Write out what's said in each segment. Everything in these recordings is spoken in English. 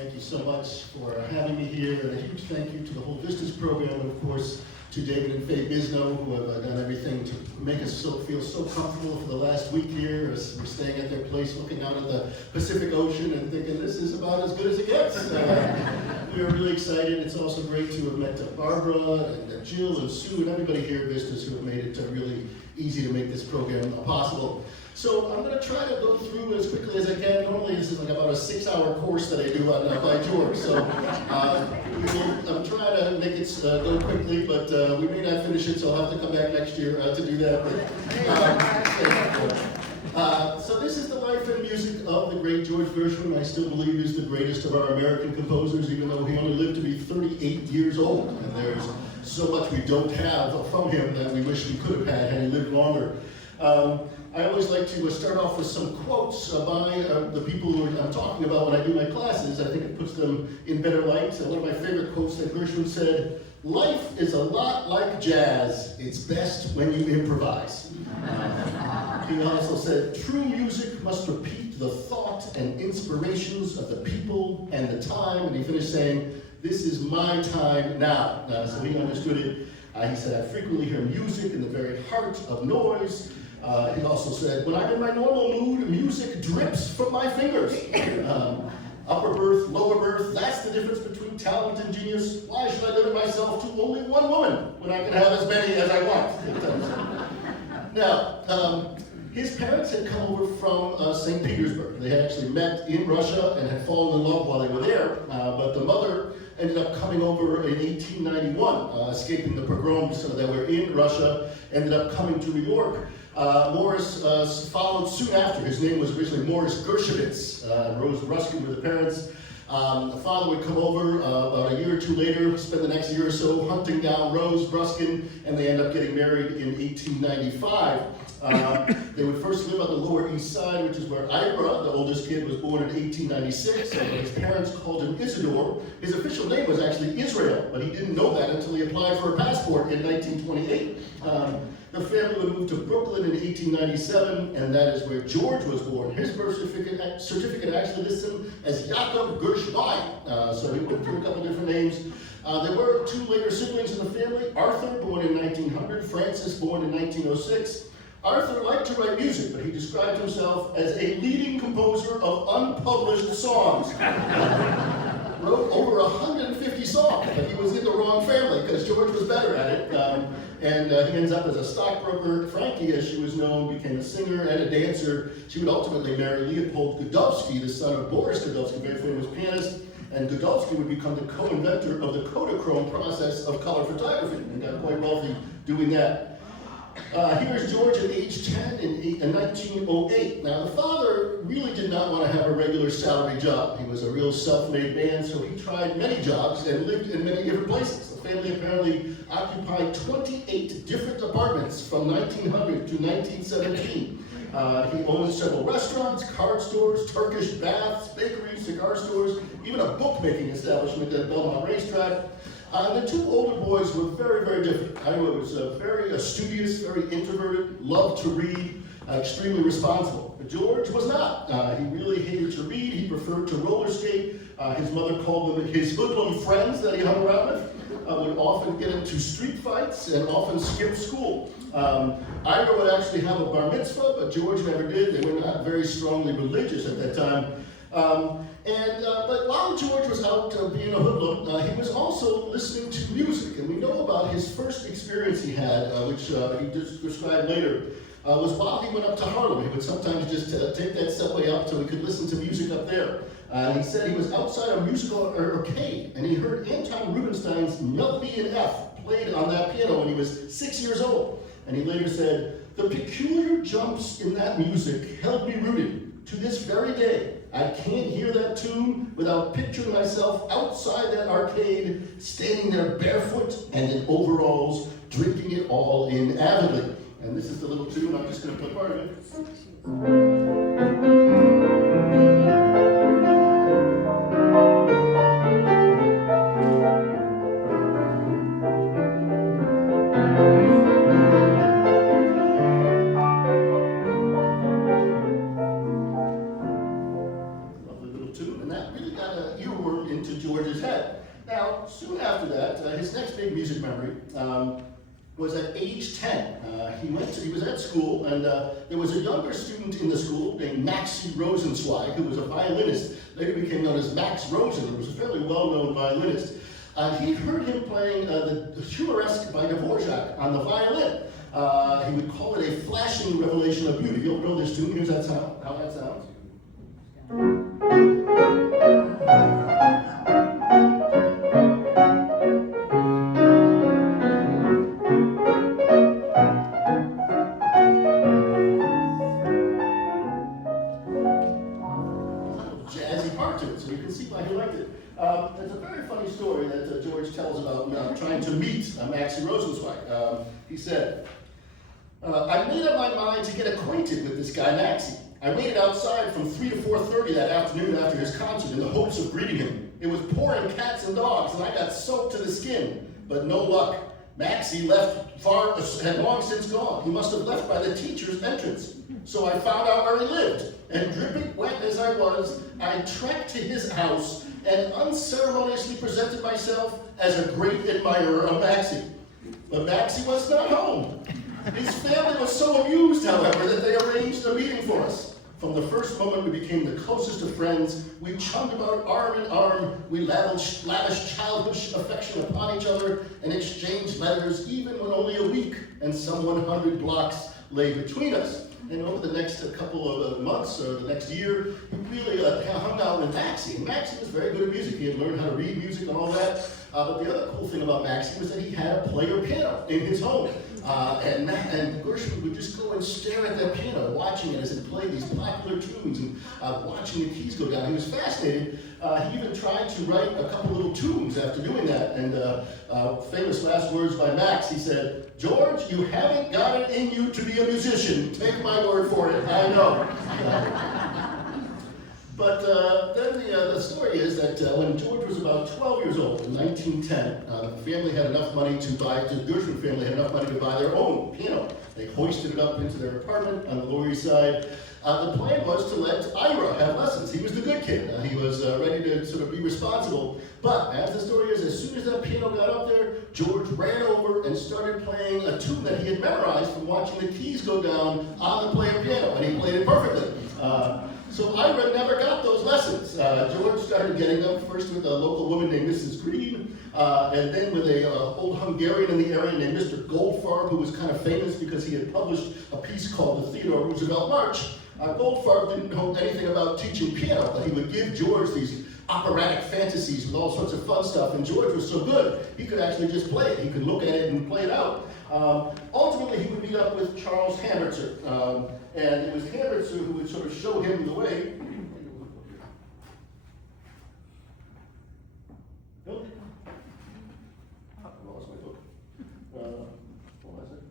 Thank you so much for having me here, and a huge thank you to the whole Vistas program, and of course to David and Fay Bisno, who have done everything to make us feel so comfortable for the last week here as we're staying at their place looking out at the Pacific Ocean and thinking this is about as good as it gets. We are really excited. It's also great to have met Barbara and Jill and Sue and everybody here at Vistas who have made it really easy to make this program possible. So I'm going to try to go through as quickly as I can. Normally this is like about a 6-hour course that I do on by George. So I'm trying to make it go quickly, but we may not finish it, so I'll have to come back next year to do that. So this is the life and music of the great George Gershwin. I still believe he's the greatest of our American composers, even though he only lived to be 38 years old. And there's so much we don't have from him that we wish we could have had he lived longer. I always like to start off with some quotes by the people who I'm talking about when I do my classes. I think it puts them in better light. One of my favorite quotes that Gershwin said, "Life is a lot like jazz. It's best when you improvise." He also said, "True music must repeat the thought and inspirations of the people and the time." And he finished saying, "This is my time now." So he understood it. He said, "I frequently hear music in the very heart of noise." He also said, "When I'm in my normal mood, music drips from my fingers." Upper birth, lower birth, that's the difference between talent and genius. Why should I limit myself to only one woman when I can have as many as I want? Now, his parents had come over from St. Petersburg. They had actually met in Russia and had fallen in love while they were there, but the mother ended up coming over in 1891, escaping the pogroms that were in Russia, ended up coming to New York. Morris followed soon after. His name was originally Morris Gershwin. Rose Ruskin were the parents. The father would come over about a year or two later, spend the next year or so hunting down Rose Ruskin, and they end up getting married in 1895. They would first live on the Lower East Side, which is where Ira, the oldest kid, was born in 1896. His parents called him Isidore. His official name was actually Israel, but he didn't know that until he applied for a passport in 1928. The family would move to Brooklyn in 1897, and that is where George was born. His birth certificate actually lists him as Jakob Gershwin, so he went through a couple different names. There were two later siblings in the family, Arthur, born in 1900, Francis, born in 1906. Arthur liked to write music, but he described himself as a leading composer of unpublished songs. Wrote over 150 songs, but he was in the wrong family because George was better at it. And he ends up as a stockbroker. Frankie, as she was known, became a singer and a dancer. She would ultimately marry Leopold Godowsky, the son of Boris Godowsky, very famous pianist. And Godowsky would become the co-inventor of the Kodachrome process of color photography and got quite wealthy doing that. Here's George at age 10 in 1908. Now, the father really did not want to have a regular salary job. He was a real self-made man, so he tried many jobs and lived in many different places. The family apparently occupied 28 different apartments from 1900 to 1917. He owned several restaurants, card stores, Turkish baths, bakeries, cigar stores, even a bookmaking establishment at Belmont Racetrack. The two older boys were very, very different. Ira was very studious, very introverted, loved to read, extremely responsible. But George was not. He really hated to read. He preferred to roller skate. His mother called them his hoodlum friends that he hung around with. Would often get into street fights and often skip school. Ira would actually have a bar mitzvah, but George never did. They were not very strongly religious at that time. But while George was out being a hoodlum, he was also listening to music. And we know about his first experience he had, which he described later, was while he went up to Harlem. He would sometimes just take that subway up so he could listen to music up there. He said he was outside a musical arcade, and he heard Anton Rubinstein's Melody in F played on that piano when he was 6 years old. And he later said, "The peculiar jumps in that music held me rooted. To this very day, I can't hear that tune without picturing myself outside that arcade, standing there barefoot and in overalls, drinking it all in avidly." And this is the little tune. I'm just going to play part of it. Lovely little tune, and that really got an earworm into George's head. Now, soon after that, his next big music memory was at age 10. He was at school, and there was a younger student in the school named Maxie Rosenzweig, who was a violinist. Later became known as Max Rosen, who was a fairly well-known violinist. He heard him playing the Humoresque by Dvorak on the violin. He would call it a flashing revelation of beauty. You'll know this tune. Here's that sound, how that sounds. Jazzy part to it, so you can see why he liked it. There's a very funny story that George tells about trying to meet Maxie Rosenzweig. He said, I made up my mind to get acquainted with this guy Maxie. I waited outside from 3 to 4:30 that afternoon after his concert in the hopes of greeting him. It was pouring cats and dogs, and I got soaked to the skin, but no luck. Maxie had long since gone. He must have left by the teacher's entrance. So I found out where he lived, and dripping wet as I was, I trekked to his house and unceremoniously presented myself as a great admirer of Maxie. But Maxie was not home. His family was so amused, however, that they arranged a meeting for us. From the first moment we became the closest of friends. We chummed about arm in arm. We lavished childish affection upon each other and exchanged letters even when only a week and some 100 blocks lay between us. And over the next couple of months, or the next year, he really hung out with Maxie. And Maxie was very good at music. He had learned how to read music and all that. But the other cool thing about Maxie was that he had a player piano in his home. And Gershwin would just go and stare at that piano, watching it as it played these popular tunes and watching the keys go down. He was fascinated. He even tried to write a couple little tunes after doing that. And famous last words by Max, he said, "George, you haven't got it in you to be a musician. Take my word for it, I know." But then the story is that when George was about 12 years old, in 1910, the family had enough money to buy, the Gershwin family had enough money to buy their own piano. They hoisted it up into their apartment on the Lower East Side. The plan was to let Ira have lessons. He was the good kid. He was ready to sort of be responsible. But as the story is, as soon as that piano got up there, George ran over and started playing a tune that he had memorized from watching the keys go down on the player piano, and he played it perfectly. So Ira never got those lessons. George started getting them first with a local woman named Mrs. Green, and then with an old Hungarian in the area named Mr. Goldfarb, who was kind of famous because he had published a piece called the Theodore Roosevelt March. Goldfarb didn't know anything about teaching piano, but he would give George these operatic fantasies with all sorts of fun stuff, and George was so good, he could actually just play it. He could look at it and play it out. Ultimately, he would meet up with Charles Hammertzer, and it was Hammertzer who would sort of show him the way. Nope. I lost my book. What was it?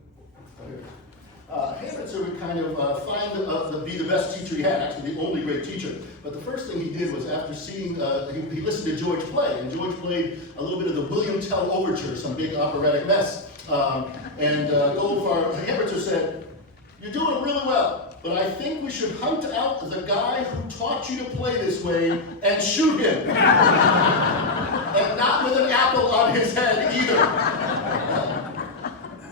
Oh, here it is. Hammertzer would kind of be the best teacher he had, actually the only great teacher. But the first thing he did was after seeing, he listened to George play, and George played a little bit of the William Tell Overture, some big operatic mess. Goldfarb, Hammertzer said, "You're doing really well, but I think we should hunt out the guy who taught you to play this way and shoot him." And not with an apple on his head either.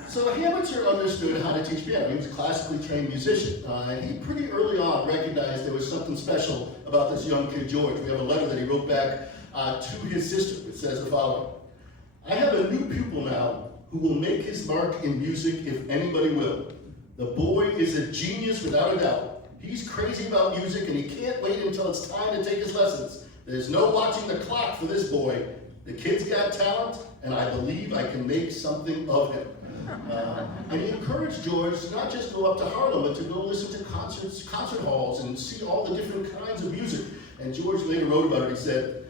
So Hammertzer understood how to teach piano. He was a classically trained musician. And he pretty early on recognized there was something special about this young kid, George. We have a letter that he wrote back to his sister. It says the following: "I have a new pupil now who will make his mark in music if anybody will. The boy is a genius without a doubt. He's crazy about music and he can't wait until it's time to take his lessons. There's no watching the clock for this boy. The kid's got talent and I believe I can make something of him." And he encouraged George to not just go up to Harlem, but to go listen to concert halls and see all the different kinds of music. And George later wrote about it. He said,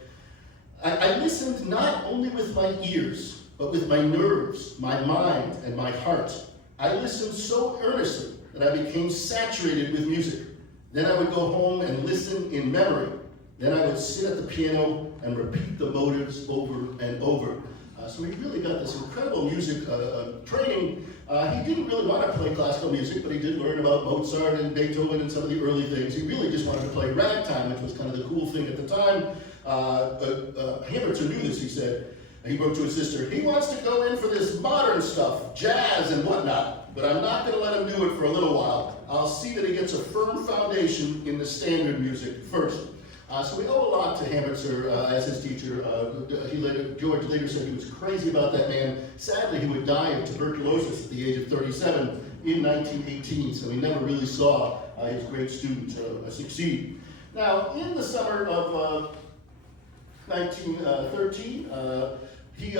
I listened not only with my ears, but with my nerves, my mind, and my heart. I listened so earnestly that I became saturated with music. Then I would go home and listen in memory. Then I would sit at the piano and repeat the motives over and over. So he really got this incredible music training. He didn't really want to play classical music, but he did learn about Mozart and Beethoven and some of the early things. He really just wanted to play ragtime, which was kind of the cool thing at the time. Hamilton knew this, he said. He wrote to his sister, he wants to go in for this modern stuff, jazz and whatnot, but I'm not going to let him do it for a little while. I'll see that he gets a firm foundation in the standard music first. So we owe a lot to Hamilton as his teacher. George later said he was crazy about that man. Sadly, he would die of tuberculosis at the age of 37 in 1918, so he never really saw his great student succeed. Now, in the summer of 1913, in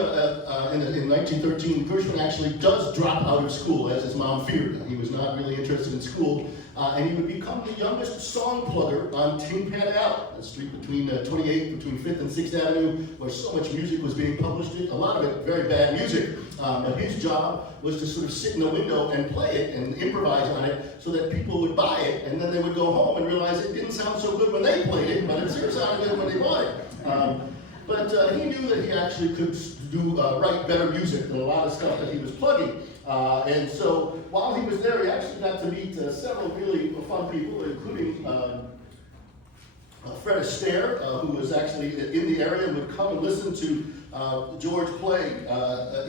1913, Gershwin actually does drop out of school, as his mom feared. He was not really interested in school, and he would become the youngest song plugger on Tin Pan Alley, a street between 28th, between 5th and 6th Avenue, where so much music was being published. A lot of it very bad music, but his job was to sort of sit in the window and play it and improvise on it so that people would buy it, and then they would go home and realize it didn't sound so good when they played it, but it sure sounded good when they bought it. But he knew that he actually could write better music than a lot of stuff that he was plugging. And so while he was there, he actually got to meet several really fun people, including Fred Astaire, who was actually in the area and would come and listen to George play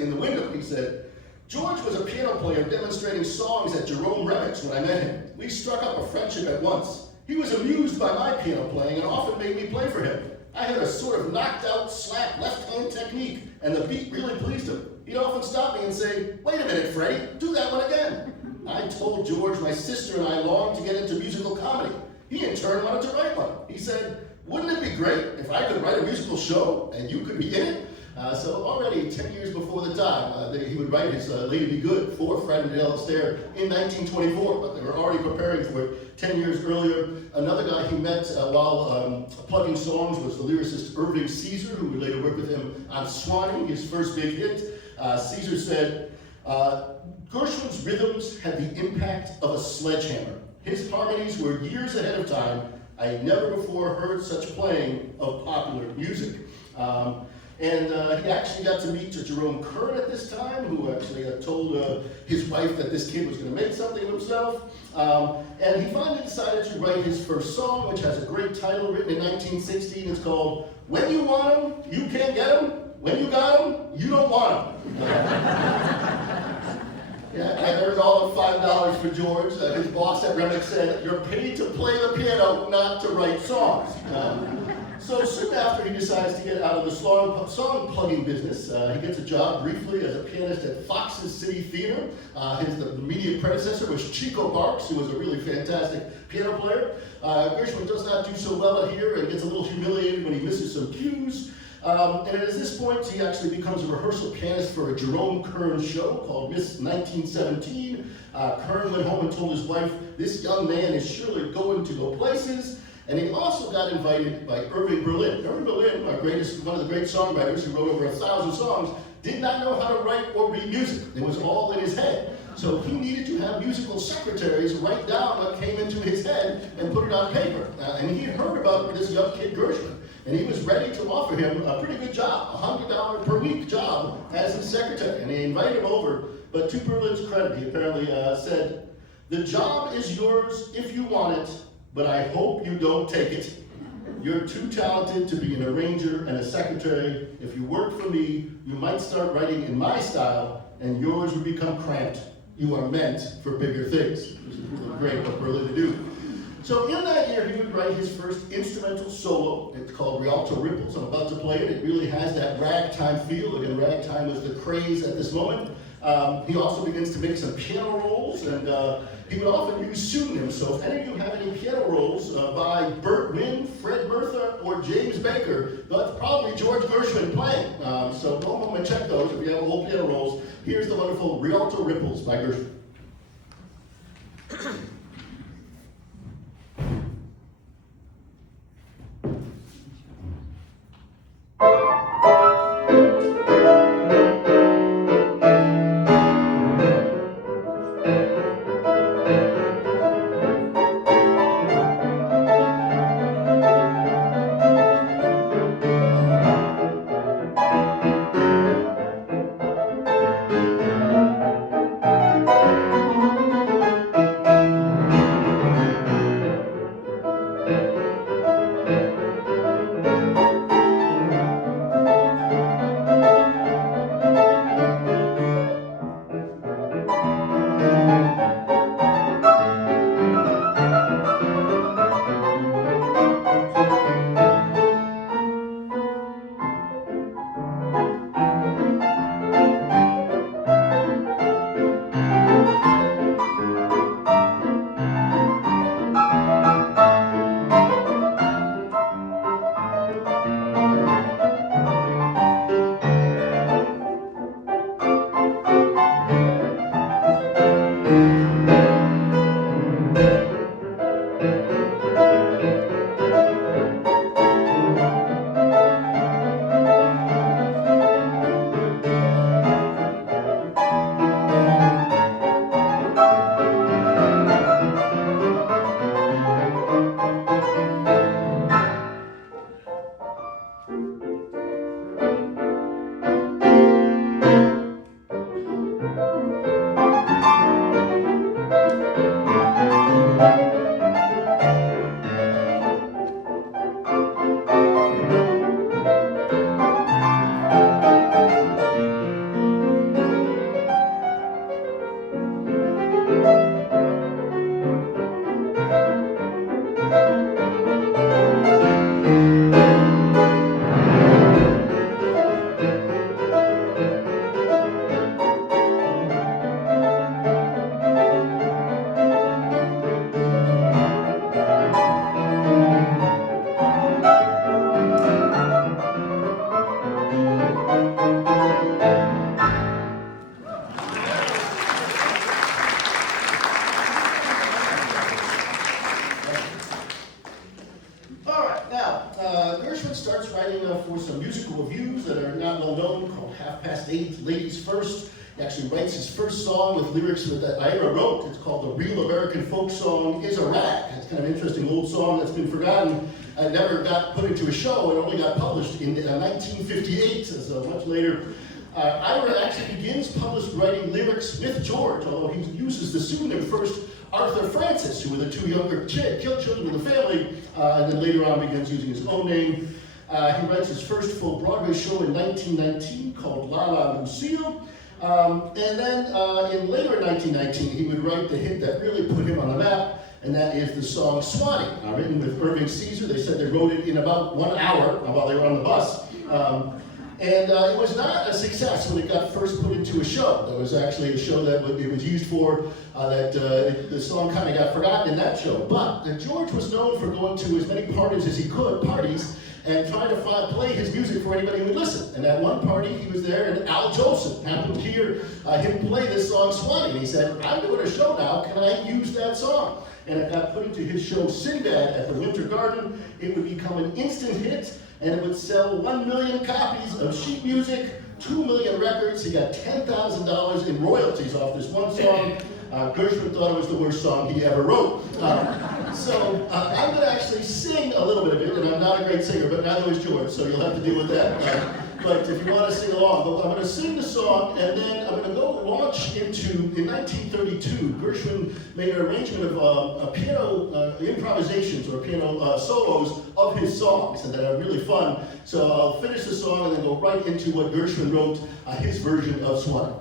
in the window. He said, George was a piano player demonstrating songs at Jerome Remix when I met him. We struck up a friendship at once. He was amused by my piano playing and often made me play for him. I had a sort of knocked out slap left-hand technique, and the beat really pleased him. He'd often stop me and say, wait a minute, Freddie, do that one again. I told George my sister and I longed to get into musical comedy. He in turn wanted to write one. He said, wouldn't it be great if I could write a musical show and you could be in it? So already 10 years before the time, he would write his Lady Be Good for Fred and Astaire in 1924, but they were already preparing for it 10 years earlier. Another guy he met while plugging songs was the lyricist Irving Caesar, who would later work with him on Swanee, his first big hit. Caesar said, Gershwin's rhythms had the impact of a sledgehammer. His harmonies were years ahead of time. I had never before heard such playing of popular music. And he actually got to meet Jerome Kern at this time, who actually told his wife that this kid was going to make something of himself. And he finally decided to write his first song, which has a great title, written in 1916. It's called When You Want 'Em, You Can't Get 'Em. When You Got 'Em, You Don't Want 'Em. Yeah, I earned all of $5 for George. His boss at Remix said, you're paid to play the piano, not to write songs. So soon after he decides to get out of the song plugging business, he gets a job briefly as a pianist at Fox's City Theater. His immediate predecessor was Chico Barks, who was a really fantastic piano player. Gershwin does not do so well here and gets a little humiliated when he misses some cues. And at this point, he actually becomes a rehearsal pianist for a Jerome Kern show called Miss 1917. Kern went home and told his wife, this young man is surely going to go places. And he also got invited by Irving Berlin. Irving Berlin, one of the great songwriters who wrote over 1,000 songs, did not know how to write or read music. It was all in his head. So he needed to have musical secretaries write down what came into his head and put it on paper. And he had heard about this young kid Gershwin. And he was ready to offer him a pretty good job, a $100 per week job as his secretary. And he invited him over, but to Berlin's credit, he apparently said, the job is yours if you want it, but I hope you don't take it. You're too talented to be an arranger and a secretary. If you work for me, you might start writing in my style, and yours would become cramped. You are meant for bigger things. Which is really great of Berlin to do. So in that year, he would write his first instrumental solo. It's called Rialto Ripples. I'm about to play it. It really has that ragtime feel. Again, ragtime was the craze at this moment. He also begins to make some piano rolls, and he would often use pseudonyms. So if any of you have any piano rolls by Bert Wynn, Fred Murtha, or James Baker, that's probably George Gershwin playing. So go home and check those if you have old piano rolls. Here's the wonderful Rialto Ripples by Gershwin. writing for some musical reviews that are not well known, called 8:30, Ladies First. He actually writes his first song with lyrics that Ira wrote. It's called The Real American Folk Song Is a Rag. It's kind of an interesting old song that's been forgotten. It never got put into a show. It only got published in 1958, so much later. Ira actually begins published writing lyrics with George, although he uses the pseudonym first Arthur Francis, who were the two younger children in the family, and then later on begins using his own name. He writes his first full Broadway show in 1919 called La La Lucille. And then in later 1919, he would write the hit that really put him on the map, and that is the song Swanee, written with Irving Caesar. They said they wrote it in about 1 hour while they were on the bus. And it was not a success when it got first put into a show. There was actually a show that it was used for, the song kind of got forgotten in that show. But George was known for going to as many parties as he could, and trying to play his music for anybody who would listen. And at one party, he was there, and Al Jolson happened to hear him play this song, Swanee. And he said, I'm doing a show now, can I use that song? And it got put into his show, Sinbad, at the Winter Garden. It would become an instant hit, and it would sell 1 million copies of sheet music, 2 million records. He got $10,000 in royalties off this one song. Gershwin thought it was the worst song he ever wrote. So I'm going to actually sing a little bit of it, and I'm not a great singer, but neither is George, so you'll have to deal with that. But if you want to sing along, but I'm going to sing the song, and then I'm going to go launch into, in 1932, Gershwin made an arrangement of piano improvisations or piano solos of his songs, and that are really fun. So I'll finish the song and then go right into what Gershwin wrote, his version of Swanee.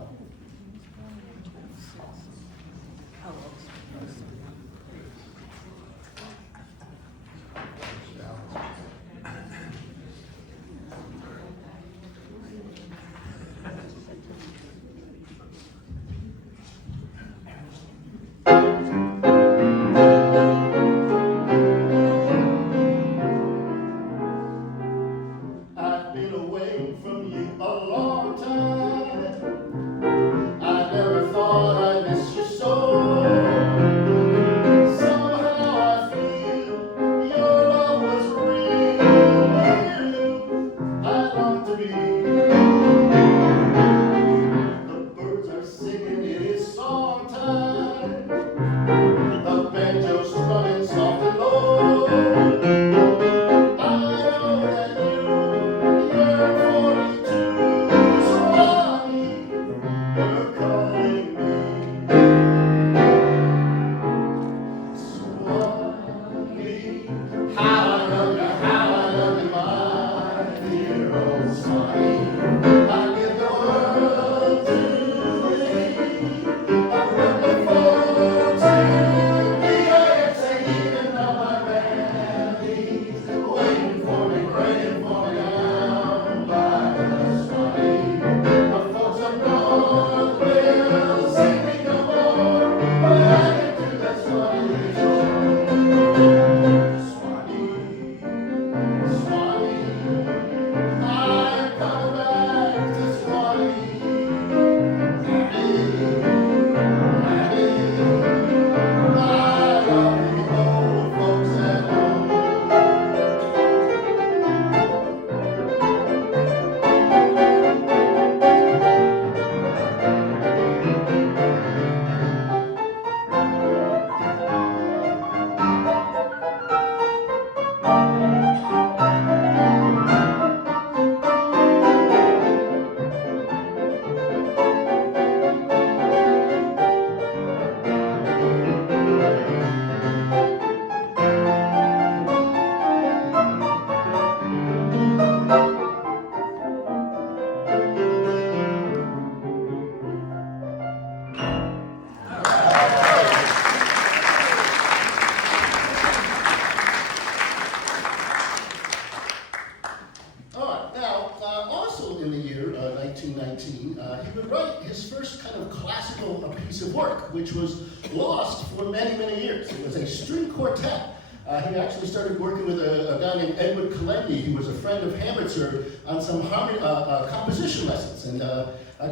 Which was lost for many, many years. It was a string quartet. He actually started working with a guy named Edward Kalendy, who was a friend of Hamitzer, on some composition lessons. And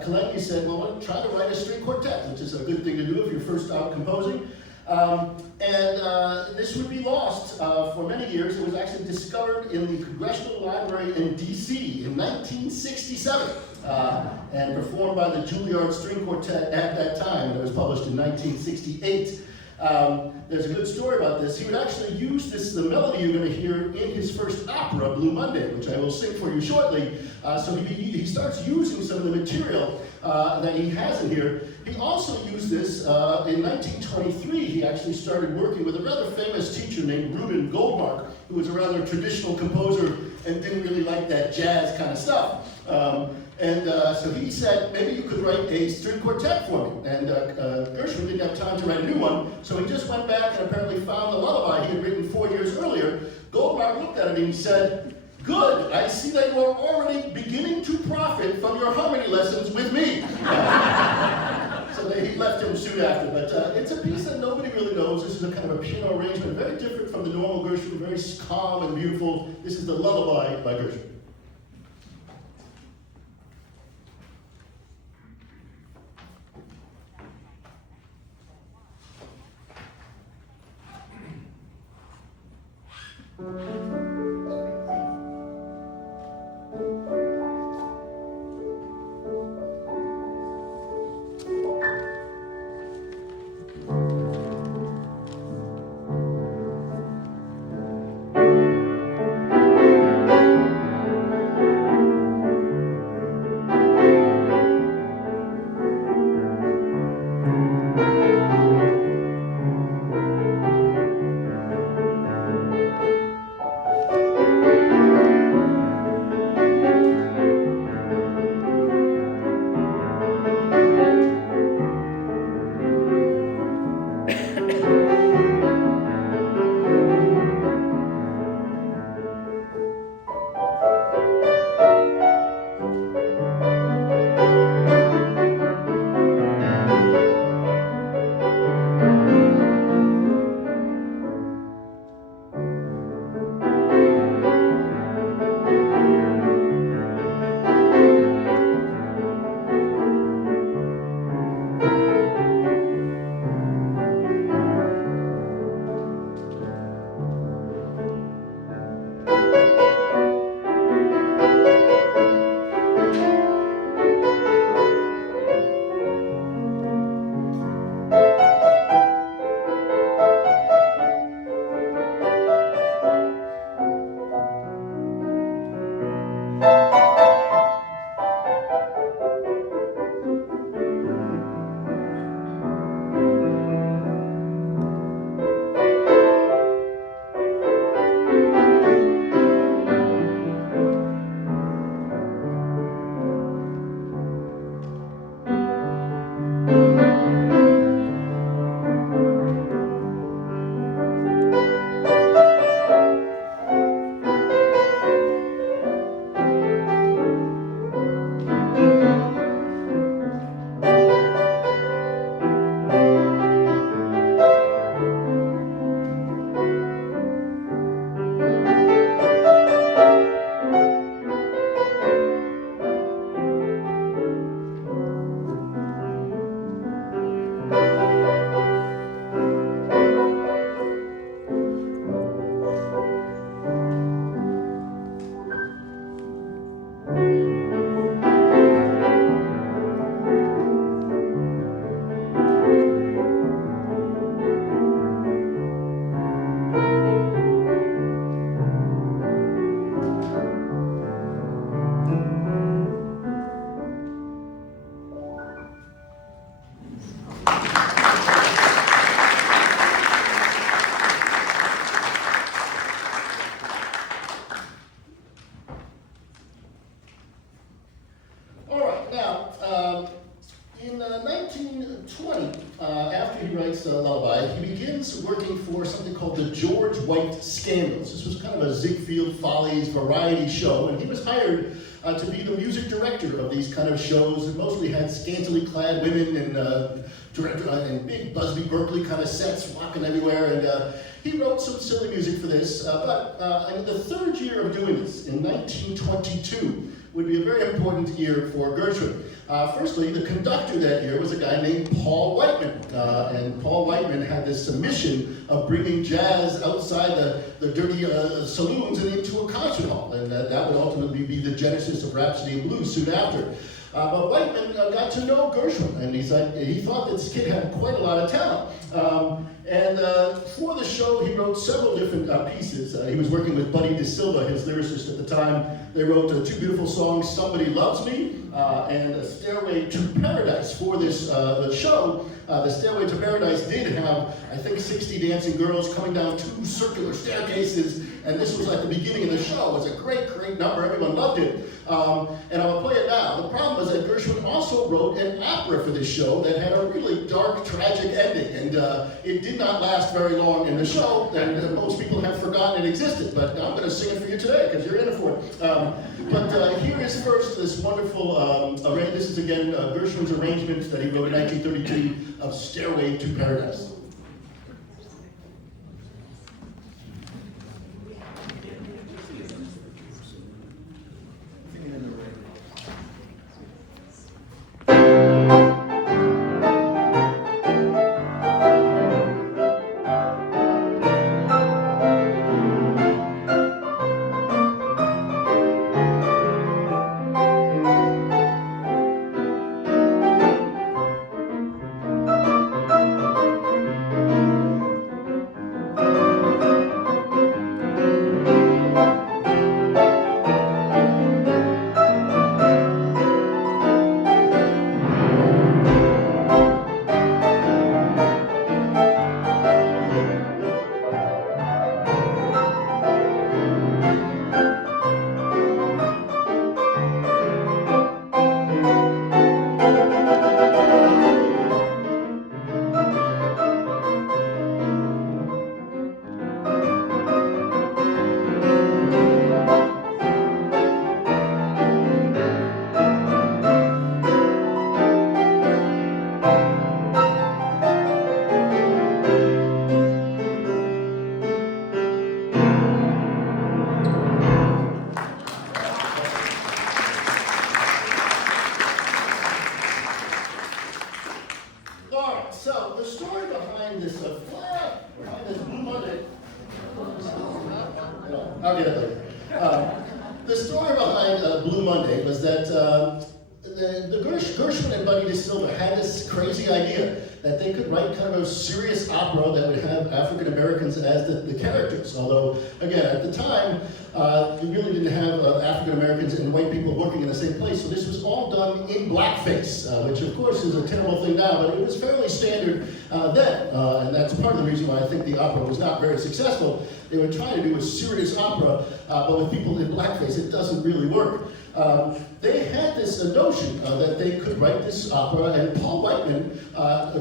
Kalendy said, well, try to write a string quartet, which is a good thing to do if you're first out composing. This would be lost for many years. It was actually discovered in the Congressional Library in D.C. in 1967 and performed by the Juilliard String Quartet at that time. It was published in 1968. There's a good story about this. He would actually use the melody you're going to hear in his first opera, Blue Monday, which I will sing for you shortly. So he starts using some of the material that he has in here. He also used this in 1923. He actually started working with a rather famous teacher named Reuben Goldmark, who was a rather traditional composer and didn't really like that jazz kind of stuff. So he said, maybe you could write a string quartet for me. And Gershwin didn't have time to write a new one, so he just went back and apparently found the lullaby he had written 4 years earlier. Goldmark looked at it and he said, "Good, I see that you are already beginning to profit from your harmony lessons with me." So he left him soon after. But it's a piece that nobody really knows. This is a kind of a piano arrangement, very different from the normal Gershwin, very calm and beautiful. This is the Lullaby by Gershwin. Working for something called the George White Scandals. This was kind of a Ziegfeld Follies variety show, and he was hired to be the music director of these kind of shows that mostly had scantily clad women and big Busby Berkeley kind of sets walking everywhere. And he wrote some silly music for this, but in the third year of doing this, in 1922, would be a very important year for Gershwin. Firstly, the conductor that year was a guy named Paul Whiteman, and Paul Whiteman had this mission of bringing jazz outside the dirty saloons and into a concert hall, and that would ultimately be the genesis of Rhapsody in Blues soon after. But Whiteman got to know Gershwin, and he thought this kid had quite a lot of talent. And for the show, he wrote several different pieces. He was working with Buddy DeSilva, his lyricist at the time. They wrote two beautiful songs, Somebody Loves Me and A Stairway to Paradise. For this show, the Stairway to Paradise did have, I think, 60 dancing girls coming down 2 circular staircases, and this was like the beginning of the show. It was a great, great number. Everyone loved it. And I'll play it now. The problem was that Gershwin also wrote an opera for this show that had a really dark, tragic ending, and it did not last very long in the show, and most people have forgotten it existed, but I'm going to sing it for you today, because you're in it for it. But here is first this wonderful arrangement. This is again Gershwin's arrangement that he wrote in 1932 of Stairway to Paradise. So the story behind this Blue Monday. I'll get it later. The story behind Blue Monday was that the Gershwin and Buddy DeSilva had this crazy idea that they could write kind of a serious opera that would have African Americans as the characters. Although, again, at the time, you really didn't have African Americans and white people working in the same place, so this was all done in blackface, which of course is a terrible thing now, but it was fairly standard then, and that's part of the reason why I think the opera was not very successful. They were trying to do a serious opera, but with people in blackface, it doesn't really work. They had this notion that they could write this opera, and Paul Whiteman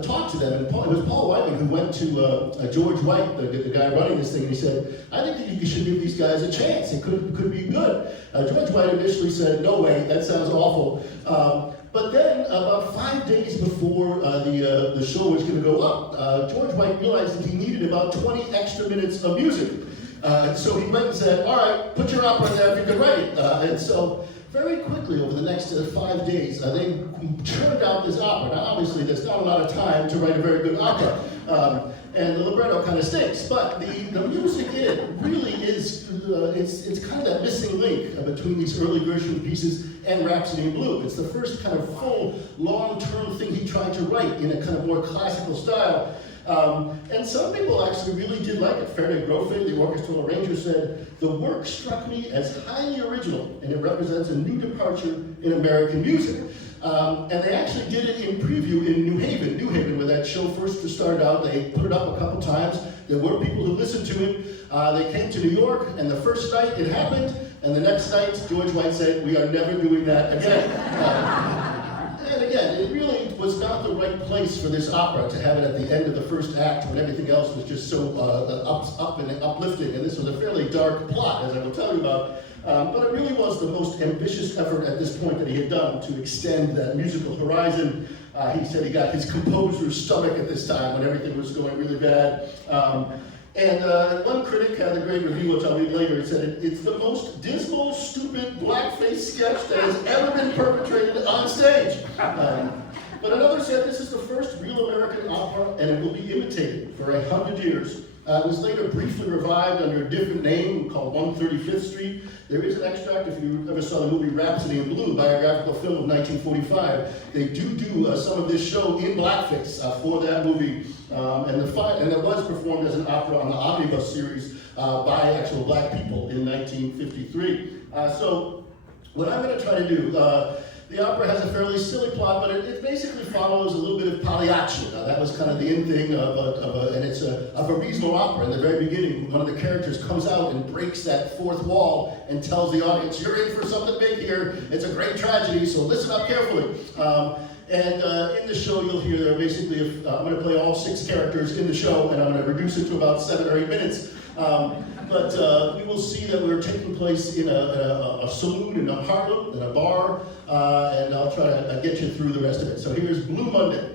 talked to them. And it was Paul Whiteman who went to George White, the guy running this thing, and he said, "I think that you should give these guys a chance. It could be good." George White initially said, "No way, that sounds awful." But then, about 5 days before the show was going to go up, George White realized that he needed about 20 extra minutes of music. And so he went and said, "All right, put your opera in there if you can write it." And so very quickly, over the next 5 days, they churned out this opera. Now, obviously, there's not a lot of time to write a very good opera, and the libretto kind of stinks. But the music in it really is, it's kind of that missing link between these early Gershwin pieces and Rhapsody in Blue. It's the first kind of full, long-term thing he tried to write in a kind of more classical style. And some people actually really did like it. Ferdinand Grofin, the orchestral arranger, said, "The work struck me as highly original, and it represents a new departure in American music." And they actually did it in preview in New Haven, where that show first started out. They put it up a couple times. There were people who listened to it. They came to New York, and the first night it happened, and the next night George White said, "We are never doing that again." And again, it really was not the right place for this opera to have it at the end of the first act when everything else was just so up and uplifting, and this was a fairly dark plot, as I will tell you about. But it really was the most ambitious effort at this point that he had done to extend that musical horizon. He said he got his composer's stomach at this time when everything was going really bad. And one critic had a great review, which I'll read later. It said, it's the most dismal, stupid, blackface sketch that has ever been perpetrated on stage. But another said, this is the first real American opera, and it will be imitated for 100 years. It was later briefly revived under a different name called 135th Street. There is an extract, if you ever saw the movie Rhapsody in Blue, biographical film of 1945. They do some of this show in blackface for that movie. And it was performed as an opera on the Omnibus series by actual black people in 1953. So what I'm going to try to do, the opera has a fairly silly plot, but it basically follows a little bit of Pagliacci. That was kind of the in thing, and it's a reasonable opera. In the very beginning, one of the characters comes out and breaks that fourth wall and tells the audience, you're in for something big here. It's a great tragedy, so listen up carefully. And in the show, you'll hear there basically, I'm going to play all 6 characters in the show, and I'm going to reduce it to about 7 or 8 minutes. But we will see that we're taking place in a saloon in Harlem, in a bar, and I'll try to get you through the rest of it. So here's Blue Monday.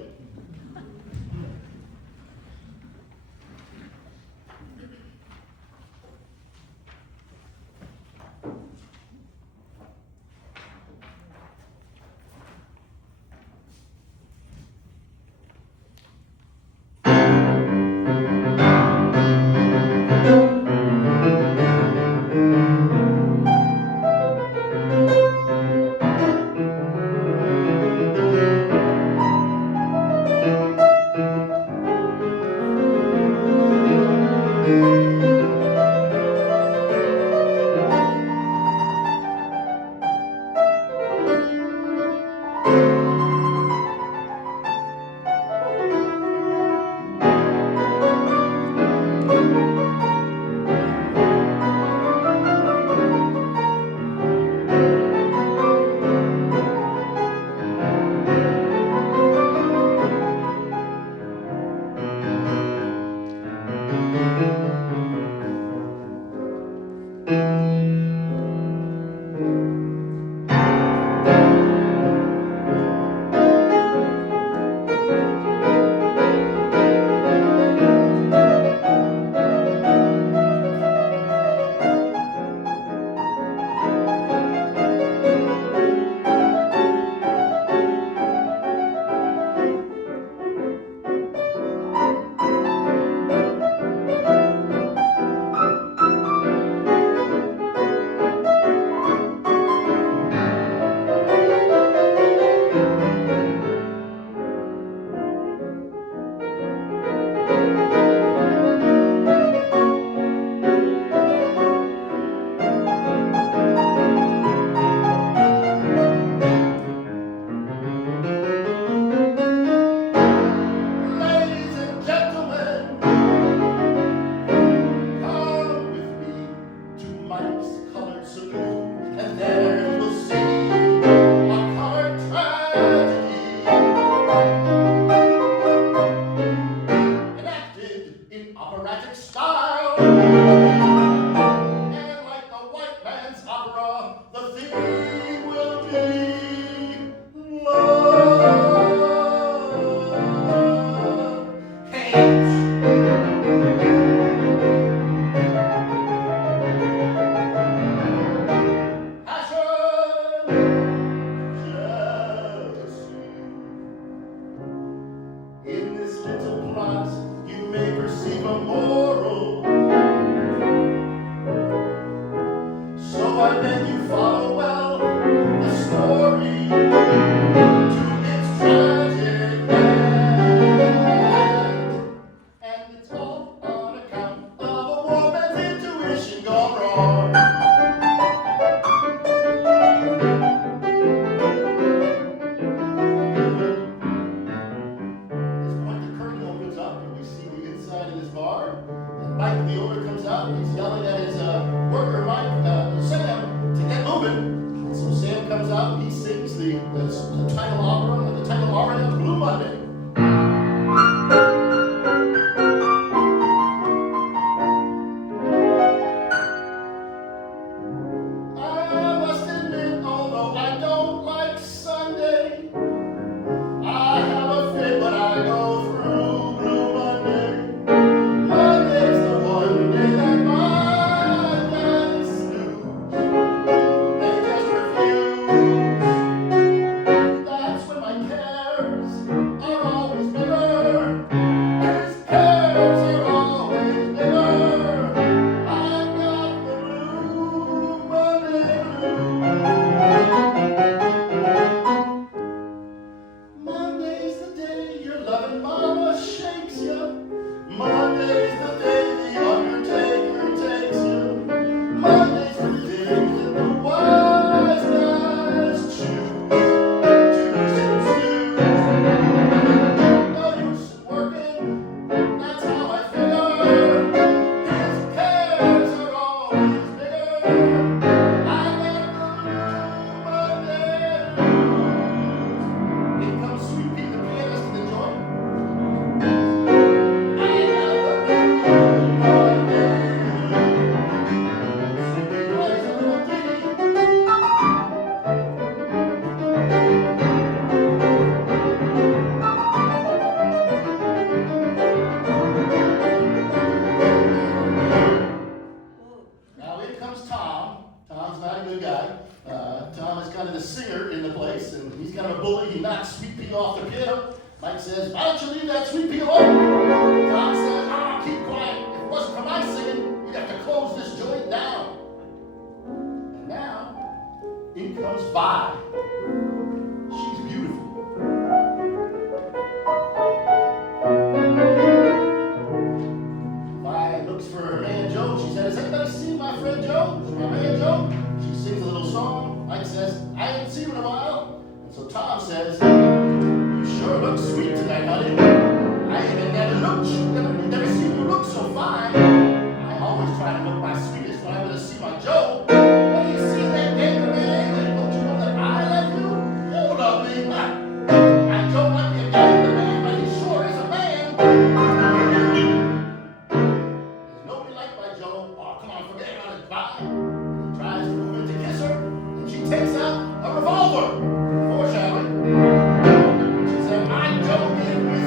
kind of the singer in the place, and he's kind of a bully. He knocks Sweet Pea off the piano. Mike says, "Why don't you leave that Sweet Pea alone?" Tom says, "Ah, keep quiet. If it wasn't for my singing, you'd have to close this joint down." And now, in comes Vi. She's beautiful. Vi looks for her man Joe. She said, "Has anybody seen my friend Joe? My man Joe?" She sings a little song. Mike says, "I haven't seen him in a while." And so Tom says, "You sure look sweet tonight, honey. I haven't never seen you look so fine. I always try to look my sweetest when I'm going to see my Joe. What do you see in that game of man? Don't you know that I love you? You love me. My Joe might be a game of man, but he sure is a man." There's nobody like my Joe. Oh, come on, forget about it. Bye. He tries to move in to kiss her, and she takes out a revolver. Foreshadowing. She said, "My Joe gave me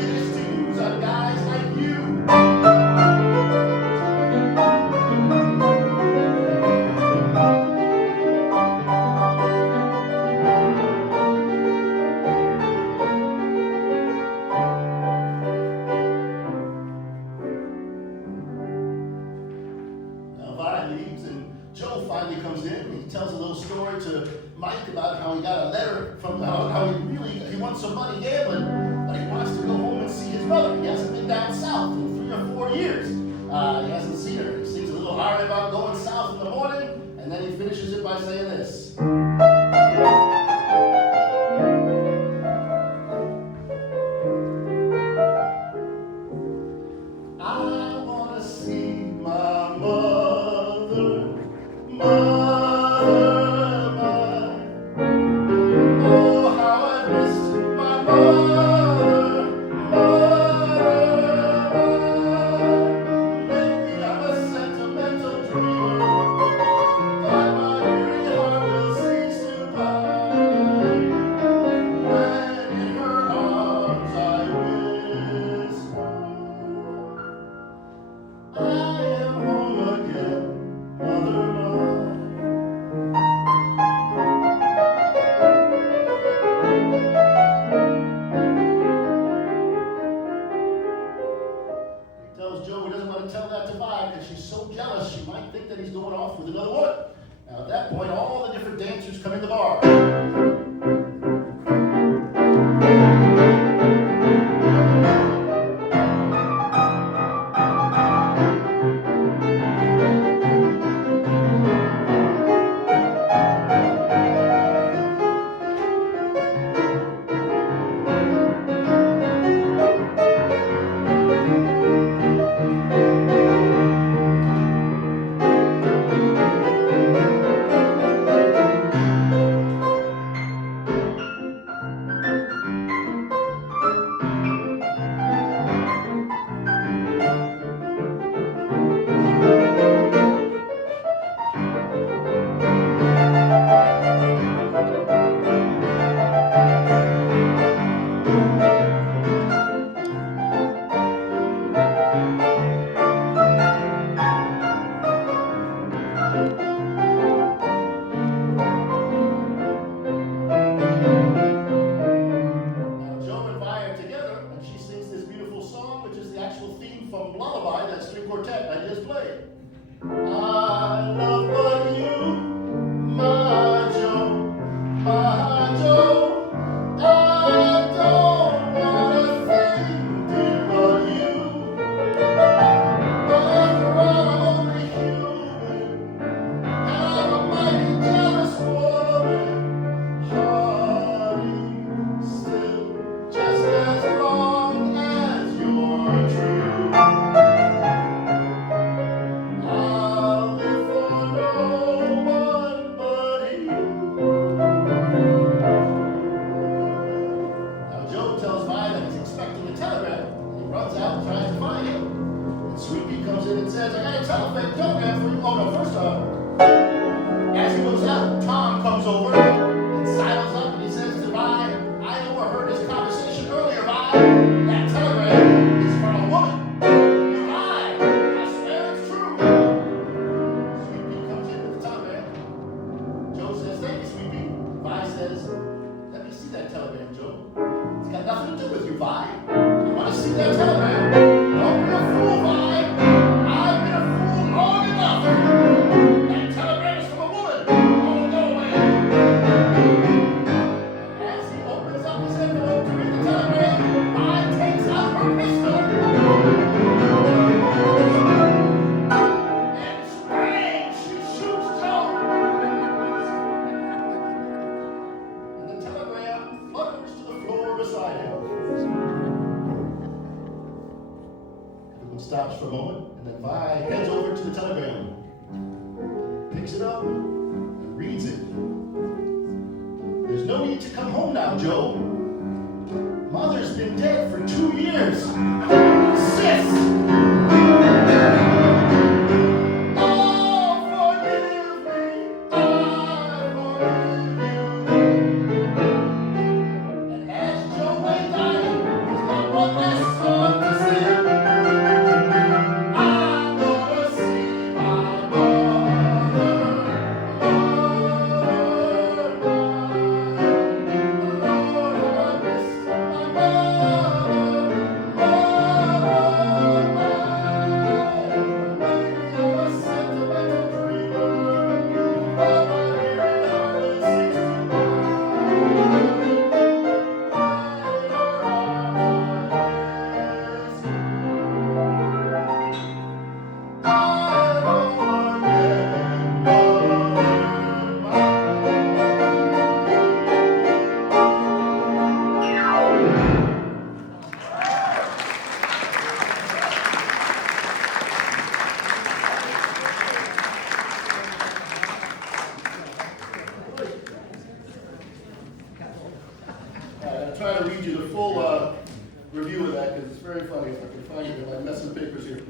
this to use on guys like you." Now Vi leaves, and Joe finally comes in, and he tells a little story to Mike about how he got a letter from how he wants some money gambling, but he wants to go home and see his mother. He hasn't been down south in 3 or 4 years. He hasn't seen her. He sings a little hard about going south in the morning, and then he finishes it by saying this. "I want to see my mother, mother mine. Oh, how I missed my mother, mother mine. Maybe I'm a sentimental dreamer, but my weary heart will see stops for a moment, and then Fay heads over to the telegram, picks it up, and reads it. There's no need to come home now, Joe. Mother's been dead for 2 years. Sis! Try to read you the full review of that because it's very funny. If I can find it in my mess of papers here.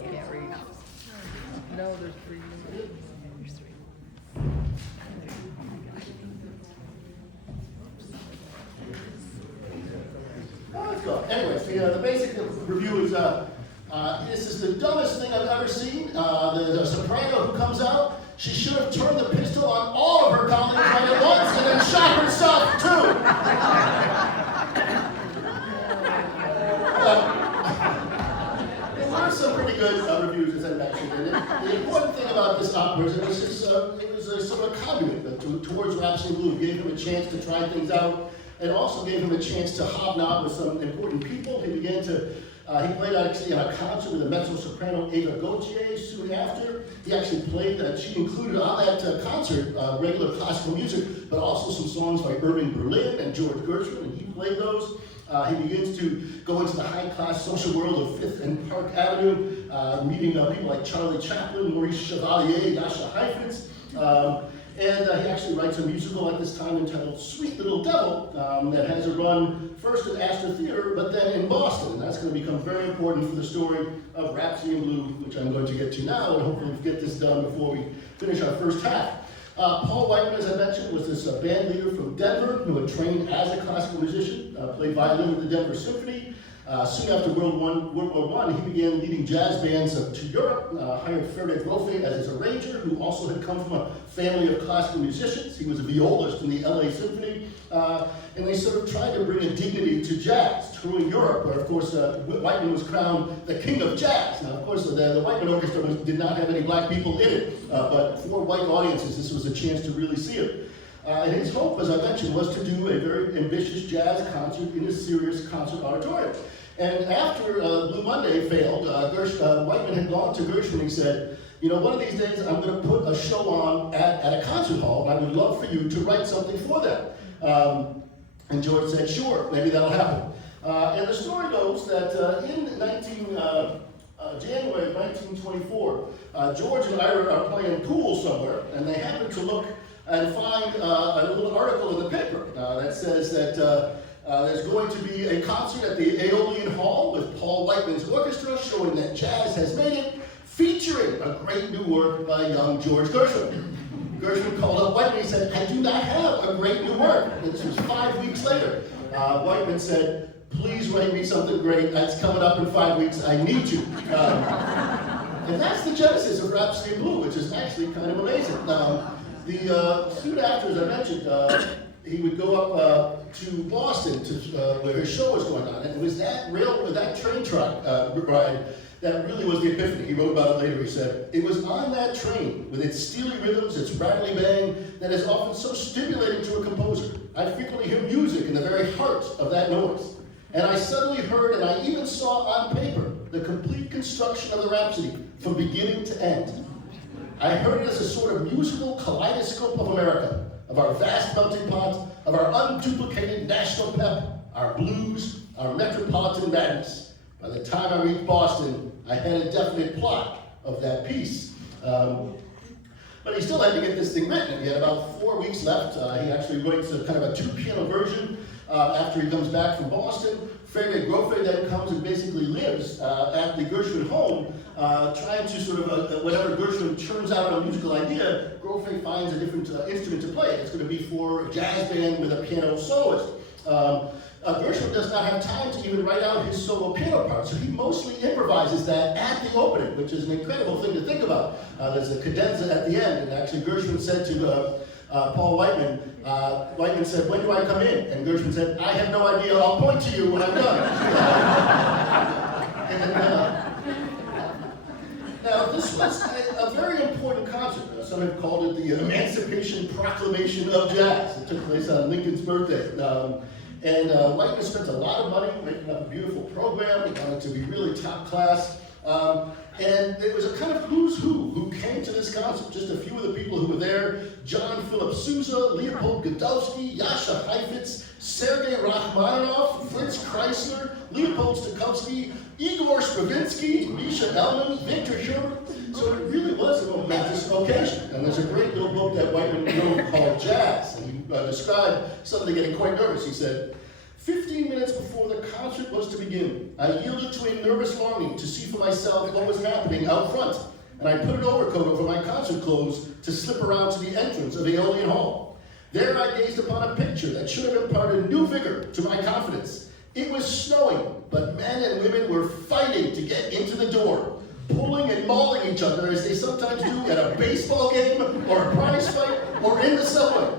Can't read. No, there's 3. There's 3. Let's go. Anyways, the basic review is this is the dumbest thing I've ever seen. The soprano who comes out, she should have turned the pistol on all of her colleagues right at once and then shot herself too. There were some pretty good reviews, as I mentioned. And the important thing about this opera is it was a sort of a conduit towards Rhapsody in Blue. It gave him a chance to try things out. It also gave him a chance to hobnob with some important people. He began to he played actually on a concert with a mezzo-soprano, Ava Gautier, soon after. He actually played, she included on that concert regular classical music, but also some songs by Irving Berlin and George Gershwin, and he played those. He begins to go into the high-class social world of Fifth and Park Avenue, meeting people like Charlie Chaplin, Maurice Chevalier, Jascha Heifetz. And he actually writes a musical at this time entitled Sweet Little Devil that has a run first at Astor Theater, but then in Boston. And that's going to become very important for the story of Rhapsody in Blue, which I'm going to get to now, and hopefully get this done before we finish our first half. Paul Whiteman, as I mentioned, was this band leader from Denver who had trained as a classical musician, played violin with the Denver Symphony. Soon after World War I, he began leading jazz bands to Europe, hired Ferdinand Goffey as his arranger, who also had come from a family of classical musicians. He was a violist in the LA Symphony, and they sort of tried to bring a dignity to jazz, touring Europe, where, of course, Whiteman was crowned the king of jazz. Now, of course, the Whiteman Orchestra did not have any black people in it, but for white audiences, this was a chance to really see it. And his hope, as I mentioned, was to do a very ambitious jazz concert in a serious concert auditorium. And after Blue Monday failed, Whiteman had gone to Gershwin and he said, you know, one of these days I'm going to put a show on at a concert hall, and I would love for you to write something for them. And George said, sure, maybe that'll happen. And the story goes that in January of 1924, George and Ira are playing pool somewhere, and they happen to look and find a little article in the paper that says that there's going to be a concert at the Aeolian Hall with Paul Whiteman's orchestra showing that jazz has made it, featuring a great new work by young George Gershwin. Gershwin called up Whiteman and said, I do not have a great new work. And this was 5 weeks later. Whiteman said, please write me something great. That's coming up in 5 weeks. I need you. And that's the genesis of Rhapsody in Blue, which is actually kind of amazing. Soon after, as I mentioned, he would go up to Boston to where his show was going on. And it was that train ride that really was the epiphany. He wrote about it later. He said, it was on that train with its steely rhythms, its rattly bang, that is often so stimulating to a composer. I frequently hear music in the very heart of that noise. And I suddenly heard, and I even saw on paper, the complete construction of the Rhapsody from beginning to end. I heard it as a sort of musical kaleidoscope of America, of our vast melting pot, of our unduplicated national pep, our blues, our metropolitan madness. By the time I reached Boston, I had a definite plot of that piece. But he still had to get this thing written. He had about 4 weeks left. He actually writes a kind of a 2-piano version after he comes back from Boston. Frederick Grofe then comes and basically lives at the Gershwin home, trying to sort of, whenever Gershwin churns out a musical idea, Grofe finds a different instrument to play. It's going to be for a jazz band with a piano soloist. Gershwin does not have time to even write out his solo piano part, so he mostly improvises that at the opening, which is an incredible thing to think about. There's a cadenza at the end, and actually Gershwin said to Paul Whiteman, Whiteman said, "When do I come in?" And Gershwin said, "I have no idea, I'll point to you when I'm done." Now, this was a very important concert. Some have called it the Emancipation Proclamation of Jazz. It took place on Lincoln's birthday. Whiteman spent a lot of money making up a beautiful program. He wanted it to be really top class. And there was a kind of who's who came to this concert. Just a few of the people who were there: John Philip Sousa, Leopold Godowsky, Jascha Heifetz, Sergei Rachmaninoff, Fritz Kreisler, Leopold Stokowski, Igor Stravinsky, Misha Elman, Victor Schubert. So it really was a momentous occasion. And there's a great little book that Whiteman wrote called Jazz. And he described somebody getting quite nervous. He said, 15 minutes before the concert was to begin, I yielded to a nervous longing to see for myself what was happening out front, and I put an overcoat over my concert clothes to slip around to the entrance of Aeolian Hall. There I gazed upon a picture that should have imparted new vigor to my confidence. It was snowing, but men and women were fighting to get into the door, pulling and mauling each other as they sometimes do at a baseball game or a prize fight or in the subway.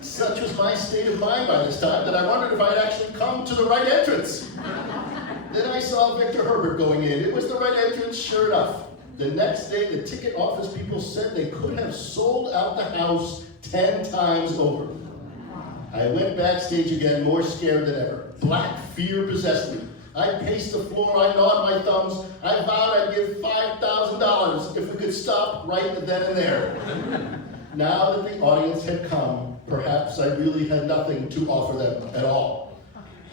Such was my state of mind by this time that I wondered if I had actually come to the right entrance. Then I saw Victor Herbert going in. It was the right entrance, sure enough. The next day, the ticket office people said they could have sold out the house 10 times over. I went backstage again, more scared than ever. Black fear possessed me. I paced the floor, I gnawed my thumbs. I vowed I'd give $5,000 if we could stop right then and there. Now that the audience had come, perhaps I really had nothing to offer them at all.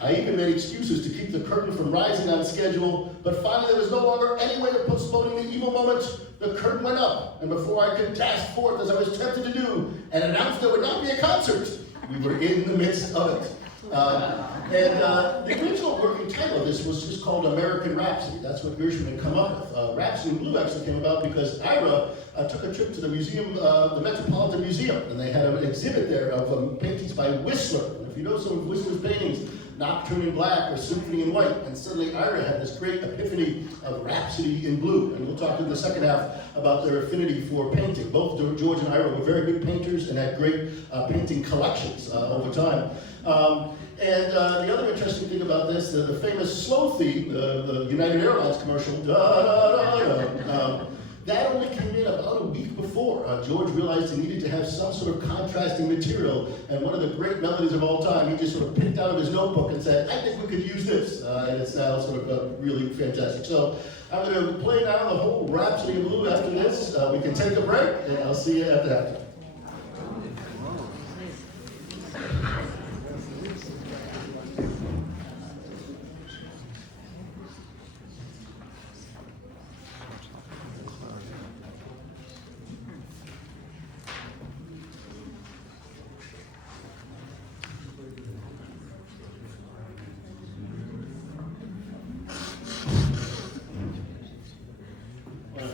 I even made excuses to keep the curtain from rising on schedule, but finally there was no longer any way of postponing the evil moment. The curtain went up, and before I could dash forth as I was tempted to do, and announce there would not be a concert, we were in the midst of it. The original working title of this was just called American Rhapsody. That's what Gershwin had come up with. Rhapsody in Blue actually came about because Ira took a trip to the museum, the Metropolitan Museum, and they had an exhibit there of paintings by Whistler. And if you know some of Whistler's paintings, Nocturne in Black or Symphony in White, and suddenly Ira had this great epiphany of Rhapsody in Blue. And we'll talk in the second half about their affinity for painting. Both George and Ira were very good painters and had great painting collections over time. The other interesting thing about this, the famous slow theme, the United Airlines commercial, that only came in about a week before. George realized he needed to have some sort of contrasting material, and one of the great melodies of all time, he just sort of picked out of his notebook and said, I think we could use this, and it's now sort of really fantastic. So I'm going to play now the whole Rhapsody in Blue after this. We can take a break, and I'll see you at the after.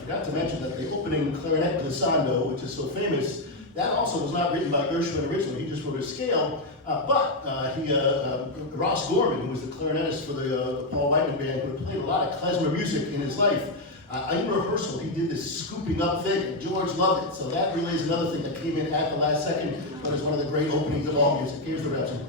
Not to mention that the opening clarinet glissando, which is so famous, that also was not written by Gershwin originally. He just wrote a scale, Ross Gorman, who was the clarinetist for the Paul Whiteman band, who had played a lot of klezmer music in his life, in rehearsal, he did this scooping up thing, and George loved it. So that really is another thing that came in at the last second, but is one of the great openings of all music. Here's the Rhapsody.